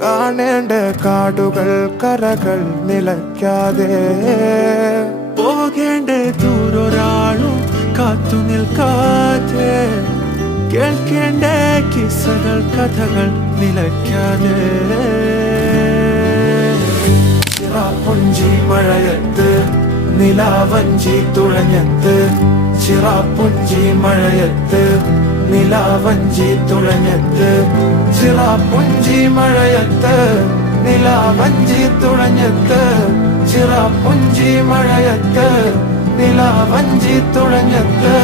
കാണേണ്ട കാടുകൾ കരകൾ നിലയ്ക്കാതെ പോകേണ്ട ദൂരൊരാളും കാത്തു നിൽക്കാതെ കേൾക്കേണ്ട കിസ്സകൾ കഥകൾ നിലയ്ക്കാതെ ചിറാപ്പുഞ്ചി മഴയത്ത് നിലാവഞ്ചി തുഴഞ്ഞത്ത് ചിറാപ്പുഞ്ചി മഴയത്ത് നിലാവഞ്ചി തുഴഞ്ഞത്ത് ചിറാപ്പുഞ്ചി മഴയത്ത് നിലാവഞ്ചി തുഴഞ്ഞത്ത് ചിറാപ്പുഞ്ചി മഴയത്ത് നിലാവഞ്ചി തുഴഞ്ഞത്ത്